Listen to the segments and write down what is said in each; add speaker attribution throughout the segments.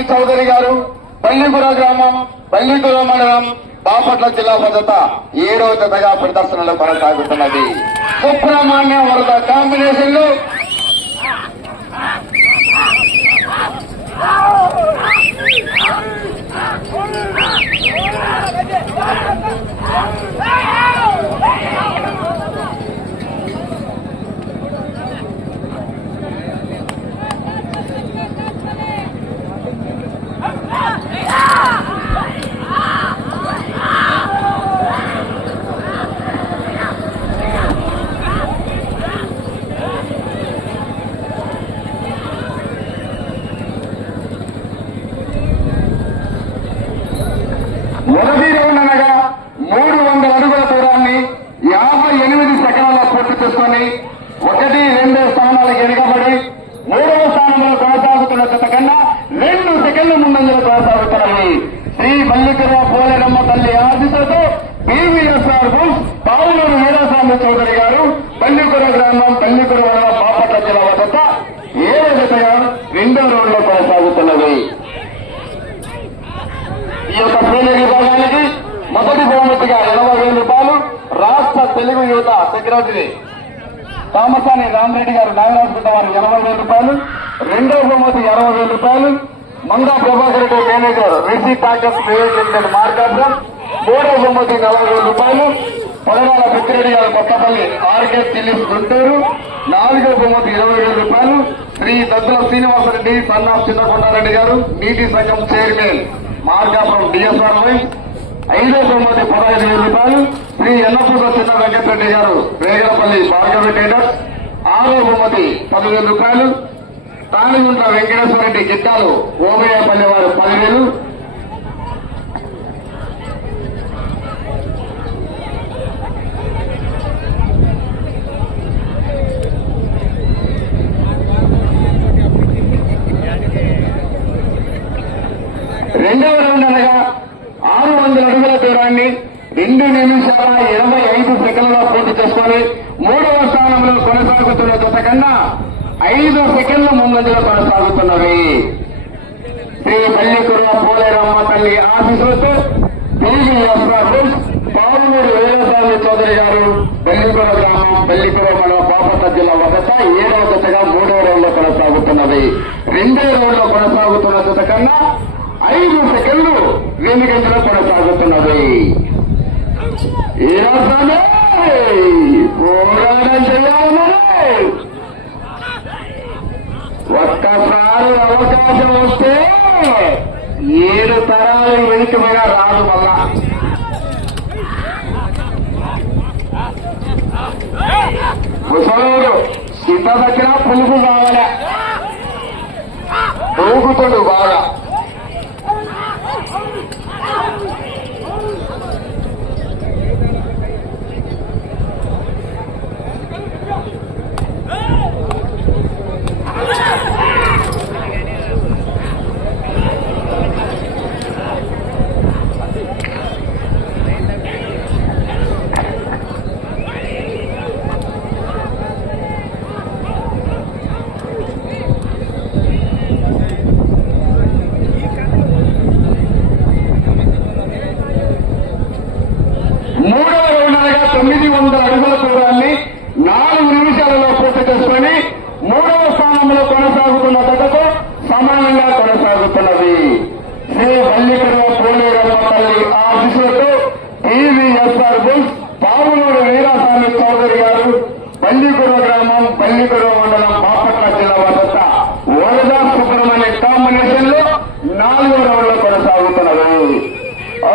Speaker 1: రవి చౌదరి గారు పల్లిపుర గ్రామం పల్లిపుర మండలం బాపట్ల జిల్లా భద్రత ఏడవ జతగా ప్రదర్శనలో కొనసాగుతున్నది సుబ్రహ్మణ్య వరద కాంబినేషన్లో మొదటి రౌండ్ అనగా మూడు వందల అడుగుల దూరాన్ని యాభై ఎనిమిది సెకండ్లలో పూర్తి చేసుకొని ఒకటి రెండు స్థానాలకు వెనుకబడి మూడవ స్థానంలో కొనసాగుతున్న జత కన్నా రెండు సెకండ్ల ముందంజలు కొనసాగుతున్నాయి శ్రీ మల్లికర పోలేరమ్మ తల్లి ఆశీస్సులతో పీవీఎస్ఆర్ బుల్స్ పావులూరు వీరాస్వామి చౌదరి గారు పల్లిపుర గ్రామం పల్లిపుర మండలం బాపట్ల జిల్లా వద్ద ఏడో జతగా రెండో రోడ్లో కొనసాగుతున్నది. ఈ యొక్క ప్రీమియర్ విభాగానికి మొదటి బహుమతిగా ఇరవై వేల రూపాయలు రాష్ట్ర తెలుగు యువత సెక్రటరీ తామసాని రామరెడ్డి గారు నాగరాజుకుంట వారికి ఎనభై వేల రూపాయలు రెండో బహుమతి అరవై వేల రూపాయలు మంగా ప్రభాకర్ రెడ్డి మేనేజర్ రిషి టాకర్స్ ప్రైవేట్ లిమిటెడ్ మార్కాపురం మూడో బహుమతి నలభై వేల రూపాయలు పదనాల పెద్దిరెడ్డి గారు కొత్తపల్లి ఆర్కే చిల్లిస్ గుంటూరు. నాలుగో బహుమతి ఇరవై వేల రూపాయలు. శ్రీ దద్దుల శ్రీనివాసరెడ్డి సన్నా చిన్నకొండారెడ్డి గారు నీటి సంఘం చైర్మన్ మార్గాపురం డిఎస్ఆర్ వైస్ ఐదో బహుమతి పదహైదు వేల రూపాయలు. శ్రీ ఎన్నపూస చిన్న వెంకటరెడ్డి గారు రేగలపల్లి భార్గవి ట్రేడర్స్. ఆరో బహుమతి పదివేల రూపాయలు. తానిగుంట వెంకటేశ్వర రెడ్డి గిట్టాలు ఓమయ్యపల్లి వారు పదివేలు రెండవ రౌండ్ అనగా ఆరు వందల అడుగుల రెండు నిమిషాల ఇరవై ఐదు సెకండ్లలో పూర్తి చేసుకొని మూడవ స్థానంలో కొనసాగుతున్న జత కన్నా ఐదు సెకండ్ల ముందంజలో కొనసాగుతున్నవి. శ్రీ పల్లికుర పోలేరమ్మ తల్లి ఆశీస్సులతో తిరిగి పావులూరు వీరస్వామి చౌదరి గారు పెళ్ళికుర గ్రామం పెళ్ళికుర మన బాపట్ల జిల్లా వద్ద ఏడవ దశగా మూడవ రౌండ్లో కొనసాగుతున్నది రెండో రౌండ్లో కొనసాగుతున్న జత కన్నా ఐదు సెకండ్లు వెనుకంజలో కొనసాగుతున్నది. ఈరోజు పోరాటం చేయాలి ఒక్కసారి అవకాశం వస్తే ఏడు తరాలు వెనుకగా రాదు మళ్ళా. ముసలోడు కింద దగ్గర పులుపు కావాలా. ఊగుతాడు బాగా మూడవ రౌండ్ అనగా తొమ్మిది వందల అడుగుల దూరాన్ని నాలుగు నిమిషాలలో పూర్తి చేసుకొని మూడవ స్థానంలో కొనసాగుతున్న తటకు సమానంగా కొనసాగుతున్నది. శ్రీ మల్లికర పోలేరమ్మ తల్లి ఆశీస్సులతో టీవీఎస్ఆర్ బుల్స్ పావులూరు వీరాస్వామి చౌదరి గారు పల్లికుర గ్రామం పల్లికుర మండలం బాపట్ల జిల్లా వద్ద వరద సుబ్రహ్మణ్య కాంబినేషన్లో నాలుగో రౌండ్లో కొనసాగుతున్నది ఆ,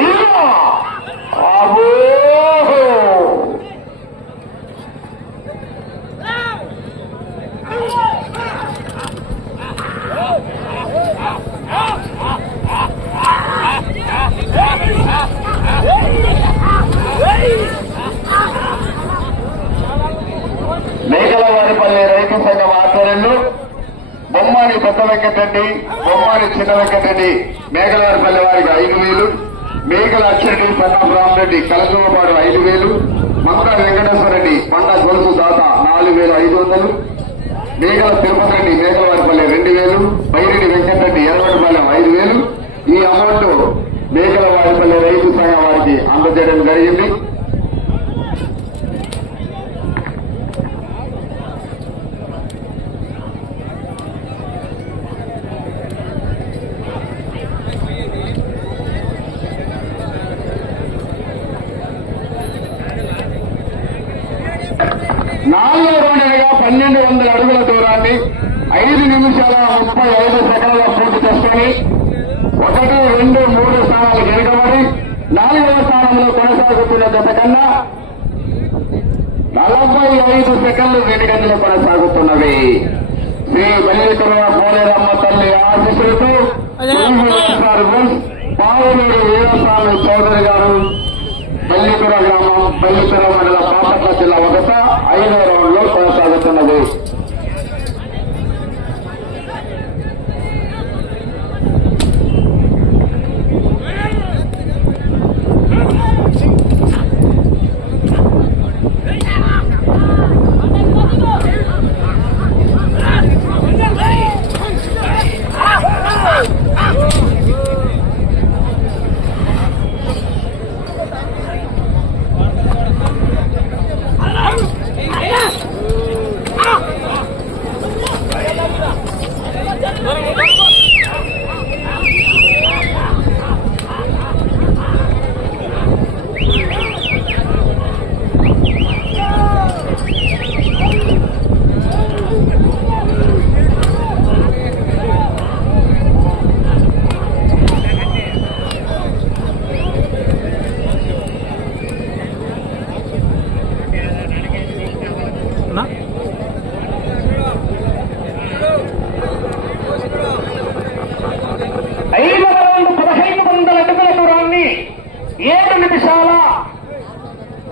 Speaker 1: ఇలా. అబ్బో. మేకలవారిపల్లి రైతు సంఘం ఆధ్వర్యంలో బొమ్మాని పెద్ద వెంకటరెడ్డి చిన్న వెంకటరెడ్డి మేకలవారిపల్లి వారికి ఐదు వేలు మేకల అక్షరెడ్డి సన్న రామరెడ్డి ఐదు వేలు మమతా వెంకటేశ్వర రెడ్డి పండ గొలుసు దాత నాలుగు వేల ఐదు వందలు మేఘల తిరుపతి రెడ్డి మేఘలవారిపల్లి రెండు వేలు పైరెడ్డి వెంకటరెడ్డి ఎర్రవడిపాలెం ఐదు వేలు. ఈ అమౌంట్ మేఘలవారిపల్లి రైతు సంఘం వారికి అందజేయడం జరిగింది నాలుగో రౌండ్గా పన్నెండు వందల అడుగుల దూరాన్ని ఐదు నిమిషాల ముప్పై ఐదు సెకండ్ల పూర్తి చేసుకొని ఒకటి రెండు మూడు స్థానాలు వెనుకబడి నాలుగవ స్థానంలో కొనసాగుతున్న జత కన్నా నలభై ఐదు సెకండ్లు వెనుకంజలో కొనసాగుతున్నవి. శ్రీ బల్లికర పోలేరమ్మ తల్లి ఆశీస్సులతో పావులూరు వీరస్వామి చౌదరి గారు పల్లిపుర గ్రామం పల్లిపుర మండల బాపట్ల జిల్లా ఒకట ఐదో రౌండ్లో కొనసాగుతున్నది.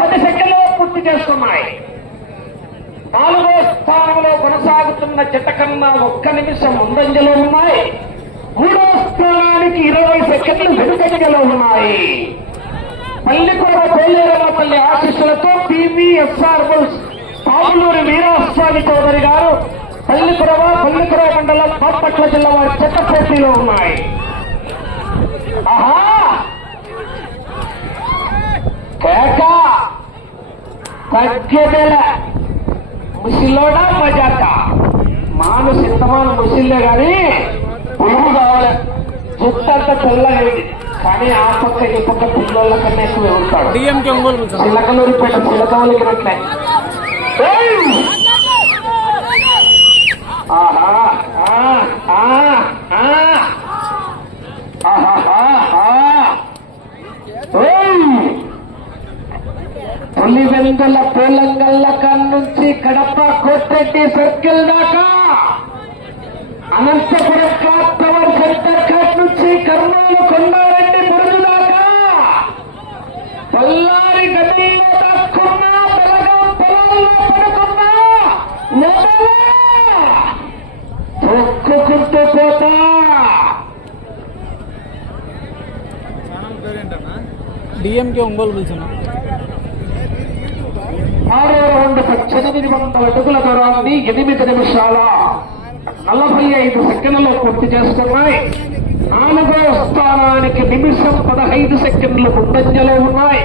Speaker 2: పది సెకండ్లు పూర్తి చేస్తున్నాయి నాలుగో స్థానంలో కొనసాగుతున్న జత ఒక్క నిమిషం ముందంజలో ఉన్నాయి. మూడో స్థానానికి ఇరవై సెకండ్లు వెనుకంజలో ఉన్నాయి. పల్లికొర పోలేరమ్మ తల్లి ఆశీస్సులతో పివిఎస్ఆర్ బుల్స్ పాములూరి వీరాస్వామి చౌదరి గారు పల్లికురవ పల్లిపుర మండలం బాపట్ల జిల్లా వారి చెత్త పోటీలో ఉన్నాయి. ఆహా! కేక తగ్గేదేల ముసిలోడా మజాక మాను సిద్ధమాను ముసిల్లే గాని పులుగు కావాలి. జుట్టంతా తెల్లగా ఉంది. కానీ ఆ పక్క ఈ పక్క పిల్లల కన్నా ఎక్కువ ఉంటాడు చిలకలూరిపేట చిలకవలిగినట్లే ఏయ్! ఆహా ఆ, ఆ, ఆ. ఆహాహా, ఆ. ఏయ్! పులివెందుల పూలంగల్ల కన్నుంచి కడప కోట్టెట్టి సర్కిల్ దాకా. అనంతపురం కాత్తవర్ సెంటర్ కట్ నుంచి కర్నూలు కొండారెడ్డి బురుజు దాకా. పల్లారి గదిలో దాక్కున్నా బెలగం పొలాల్లో పడుకున్నా తొక్కుకుంటూ పోతా.
Speaker 3: డిఎంకే ఒంగోలు పిలుచున్నా
Speaker 2: ఆరో రెండు పద్దెనిమిది వందల అడుగుల దూరాన్ని ఎనిమిది నిమిషాల నలభై ఐదు సెకండ్లు పూర్తి చేస్తున్నాయి. నాలుగో స్థానానికి నిమిషం పదహైదు సెకండ్లు ముందంజలో ఉన్నాయి.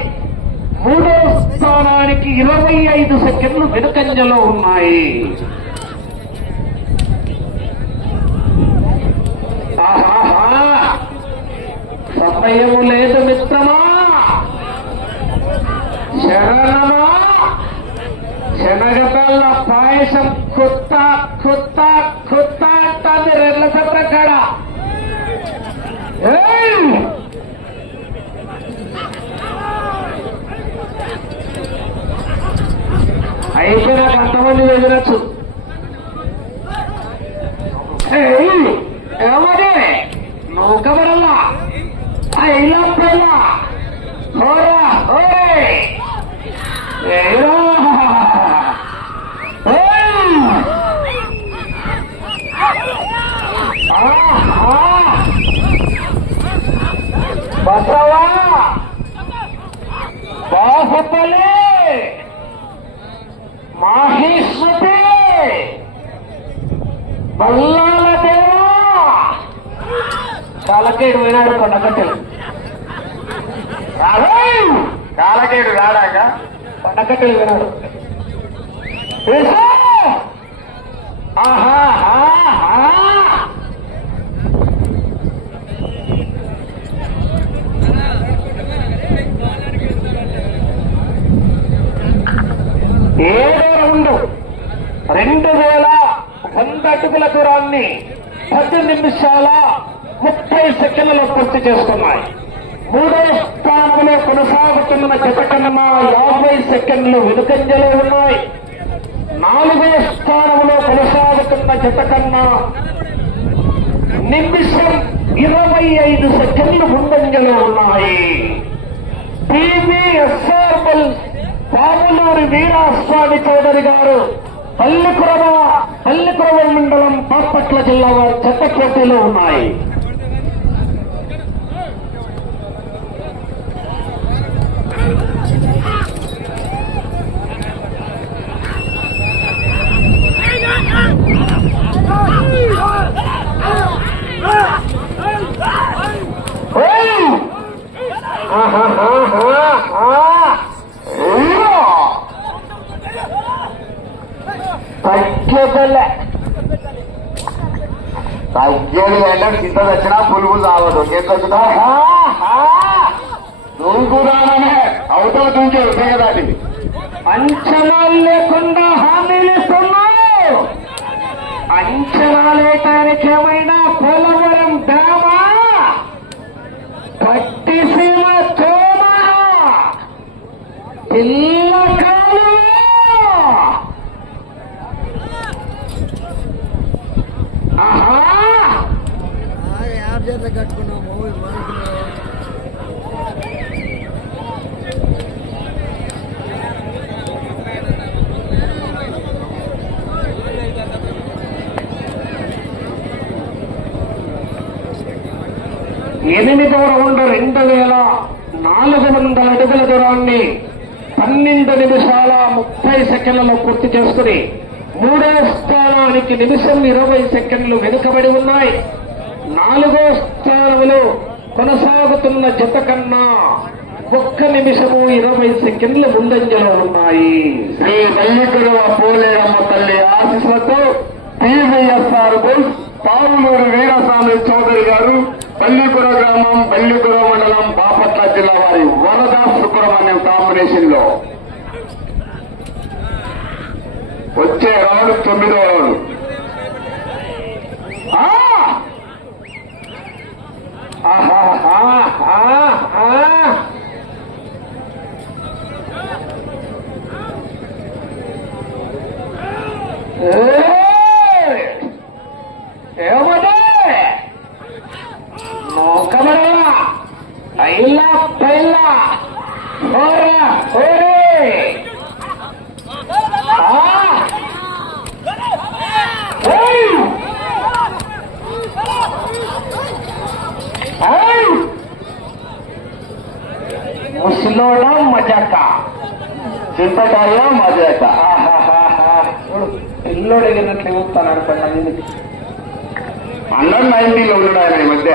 Speaker 2: మూడో స్థానానికి ఇరవై ఐదు సెకండ్లు వెనుకంజలో ఉన్నాయి. సమయము లేదు మిత్రమా! శరణ! పాయసం కొత్త కొత్త కొత్త అంటుంది రెడ్ల సత్ర కాడ. అయితే నాకు అంతమంది ఎదురచ్చు బసవా! బాహుబలి! మాహిష్మతి మల్లాల దేవా! కాలకేడు పోయినాడు కొండగట్టెలు రాఘవ్!
Speaker 1: కాలకేడు రాడాక
Speaker 2: కొండగట్టెలు పోయినాడు ఆహా! ఏడో రౌండ్ రెండు వేల వంద అటుకుల దూరాన్ని పది నిమిషాల ముప్పై సెకండ్లలో పూర్తి చేసుకున్నాయి. మూడో స్థానంలో కొనసాగుతున్న జత కన్నా యాభై సెకండ్లు వెనుకంజలో ఉన్నాయి. నాలుగో స్థానంలో కొనసాగుతున్న జత కన్నా నిమిషం ఇరవై ఐదు సెకండ్లు ముందంజలో ఉన్నాయి. టీవీఎస్ఆర్ బల్ పాములూరి వీరాస్వామి చౌదరి గారు పల్లికురవ పల్లికురవ మండలం బాపట్ల జిల్లా వారి చెత్త ఉన్నాయి. అంచనా లేటానికి ఏమైనా పోలవరం డ్యామా పట్టిసీమ చోమ పిల్లకాలు ఆహా.
Speaker 3: కట్టుకో.
Speaker 2: ఎనిమిదో రౌండ్ రెండు వేల నాలుగు వందల అడుగుల దూరాన్ని పన్నెండు నిమిషాల ముప్పై సెకండ్లలో పూర్తి చేసుకుని మూడో స్థానానికి నిమిషం ఇరవై సెకండ్లు వెనుకబడి ఉన్నాయి. నాలుగో స్థానంలో కొనసాగుతున్న జత కన్నా ఒక్క నిమిషము ఇరవై సెకండ్లు ముందంజలో ఉన్నాయి.
Speaker 1: శ్రీ తల్లికురువ పోలేరమ్మ తల్లి ఆశీస్సులతో టీవీఎస్ఆర్ బుల్స్ పావులూరు వీరస్వామి చౌదరి గారు పల్లిపుర గ్రామం పల్లిపుర మండలం బాపట్ల జిల్లా వారి వరద సుబ్రహ్మణ్యం కాంబినేషన్లో వచ్చే రౌండ్ తొమ్మిదో రౌండ్.
Speaker 2: ఆహా
Speaker 1: అండర్ నైన్టీలో ఉన్నాడు ఆయన ఈ మధ్య.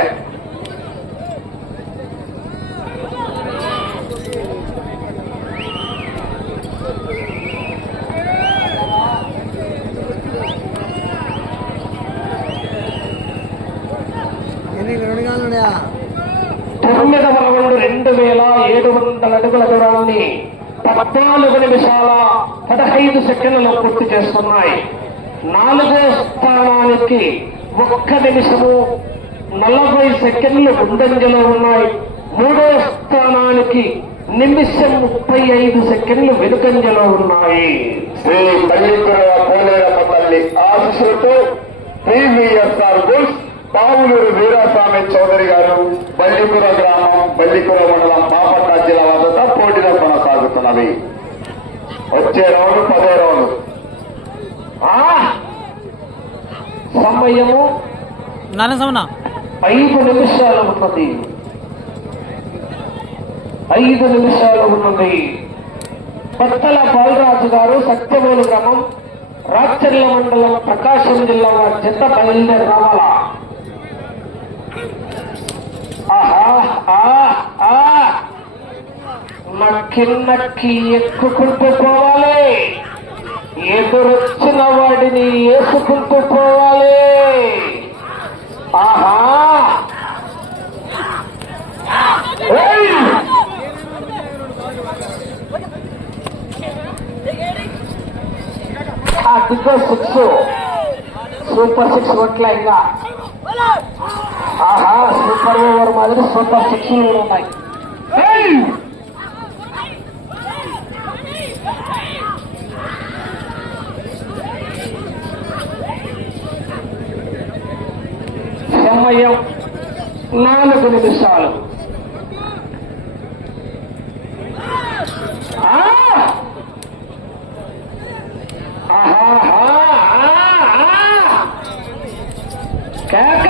Speaker 3: రెండు
Speaker 2: వేల ఏడు వందల అడుగుల దూరాన్ని పద్నాలుగు నిమిషాల పదహైదు సెకండ్లలో పూర్తి చేస్తున్నాయి. నాలుగో స్థానానికి ఒక్క నిమిషము నలభై సెకండ్లు ముందంజలో ఉన్నాయి. మూడో స్థానానికి నిమిషం ముప్పై ఐదు సెకండ్లు వెనుకంజలో ఉన్నాయి.
Speaker 1: శ్రీ పల్లికురవ పోలేరమ్మ తల్లి ఆశీస్సులతో టీవీఎస్ఆర్ బుల్స్ పావులూరు వీరాస్వామి చౌదరి గారు బల్లిపుర గ్రామం బల్లిపుర మండలం బాపట్ల జిల్లా వద్ద పోటీలో కొనసాగుతున్నవి. వచ్చే రౌండ్ పదో రౌండ్.
Speaker 2: ఆ! సమయము ఐదు నిమిషాలు ఉన్నది. ఐదు నిమిషాలు ఉన్నది. కొత్తల బాలరాజు గారు సత్యమూలు గ్రామం రాచర్ల మండలం ప్రకాశం జిల్లా వారి చెత్త బయలుదేరి రావాలా? నక్కి నక్కి ఎక్కుకుంటూ పోవాలి. ఎదురొచ్చిన వాడిని ఏసుకుంటూ పోవాలి. ఆహా. ఏయ్! ఆ సిక్స్. సూపర్ సిక్స్ కొట్లా ఇంకా. ఆహా సూపర్ ఓవర్ మాదిరి సూపర్ సిక్స్ ఉన్నాయి. సమయం నాలుగు నిమిషాలు ఆ! ఆహాహా! ఆ! ఆ! కేక!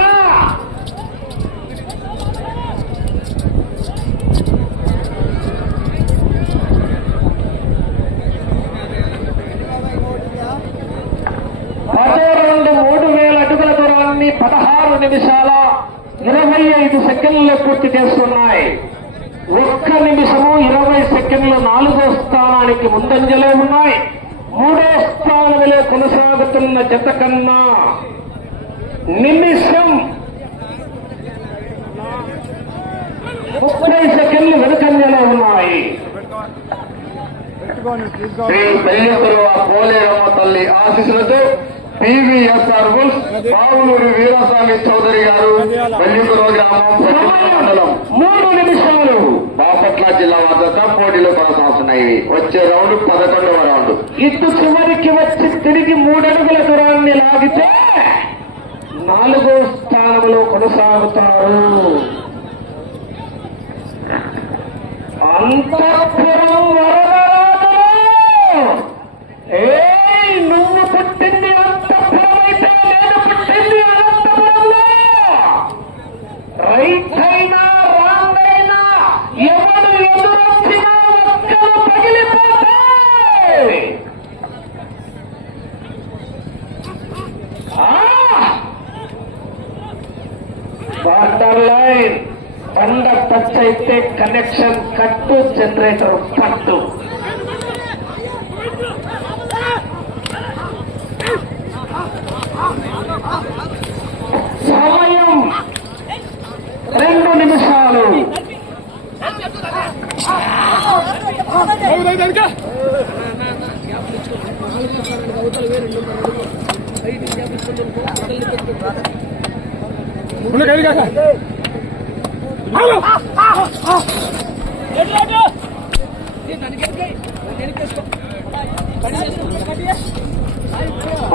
Speaker 2: పదో రెండు మూడు వేల అడుగుల దూరాన్ని పదహారు నిమిషాల ఇరవై ఐదు సెకండ్లు పూర్తి చేస్తున్నాయి. ఒక్క నిమిషము ఇరవై సెకండ్లు నాలుగో స్థానానికి ముందంజలో ఉన్నాయి. మూడో స్థానంలో కొనసాగుతున్న జత కన్నా నిమిషం ముప్పై సెకండ్లు వెనుకంజలో ఉన్నాయి.
Speaker 1: శ్రీ పెళ్ళికరు పోలేరమ్మ తల్లి ఆశీస్సులతో పివిఎస్ఆర్ బుల్స్ బావులూరి వీరస్వామి చౌదరి గారు పెళ్ళికరు గ్రామం
Speaker 2: మూడు నిమిషాలు.
Speaker 1: బాపట్ల జిల్లా వద్ద పోటీలు కొనసాగుతున్నాయి. వచ్చే రౌండ్ పదకొండవ రౌండ్.
Speaker 2: ఇటు చివరికి వచ్చి తిరిగి మూడడుగుల దూరాన్ని లాగితే నాలుగో స్థానంలో కొనసాగుతారు. అంతఃపురం కనెక్షన్ కట్టు జనరేటర్ కట్టు. సమయం రెండు నిమిషాలు.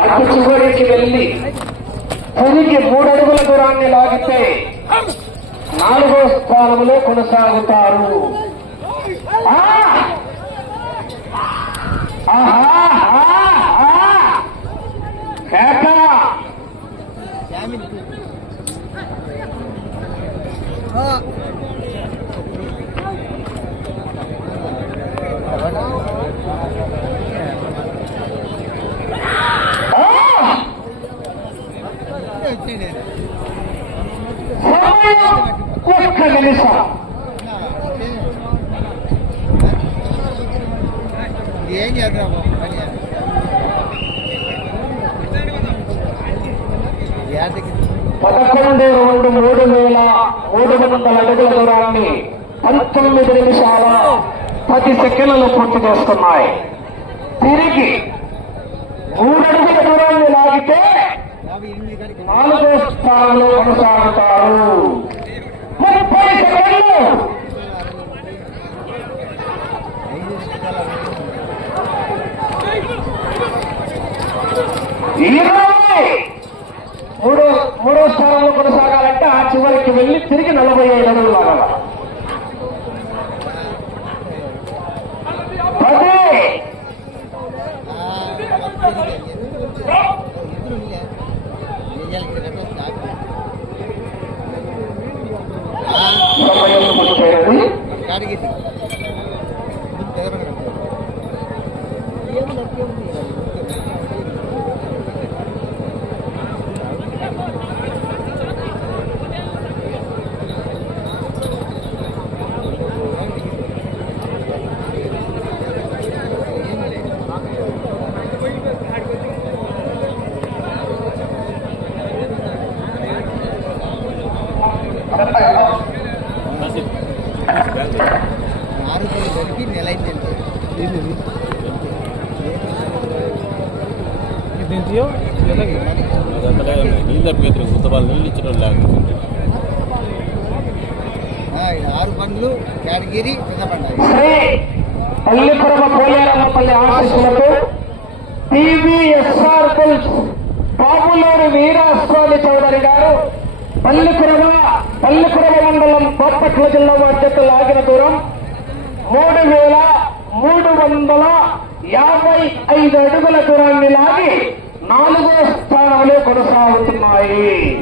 Speaker 2: అటు చివరికి వెళ్ళి తిరిగి మూడడుగుల దూరాన్ని లాగితే నాలుగో స్థానంలో కొనసాగుతారు ఆ! ఆహా! ఆ! ఆ! కేక! ఆ! సమయం ఒక్క నిమిషం
Speaker 3: ఏం చేద్దాం పని ఏటకి
Speaker 2: పదకొండు రెండు మూడు వేల మూడు వందల అడుగుల దూరాన్ని పంతొమ్మిది నిమిషాల పది సెకండ్లలో పూర్తి చేస్తున్నాయి. తిరిగి మూడు అడుగుల దూరాన్ని లాగితే నాలుగో స్థానంలో కొనసాగుతారు. ముప్పై సెకండ్లు.
Speaker 3: ఐదు
Speaker 2: ఇరవై మూడో మూడో స్థానంలో కొనసాగాలంటే ఆ చివరికి వెళ్ళి తిరిగి నలభై ఐదు అడుగులు లాగాల పది. సమయం
Speaker 3: ఆరు కలిపి నెల అయిందండి
Speaker 4: నీళ్ళు కొత్త వాళ్ళు నీళ్ళు
Speaker 3: ఆరు చింతపండాయి
Speaker 2: శ్రీ పల్లిపురమ పోలేరమ్మపల్లి ఆశీస్సులతో టీవీఎస్ఆర్ బుల్స్ బాబులూరు వీరాస్వామి చౌదరి గారు పల్లిపురమ పల్లిపురమ మండలం బొప్పట్ల జిల్లా మధ్యత లాగిన దూరం. మూడు వేల మూడు వందల యాభై ఐదు అడుగుల దూరాన్ని లాగి నాలుగో స్థానంలో కొనసాగుతున్నాయి.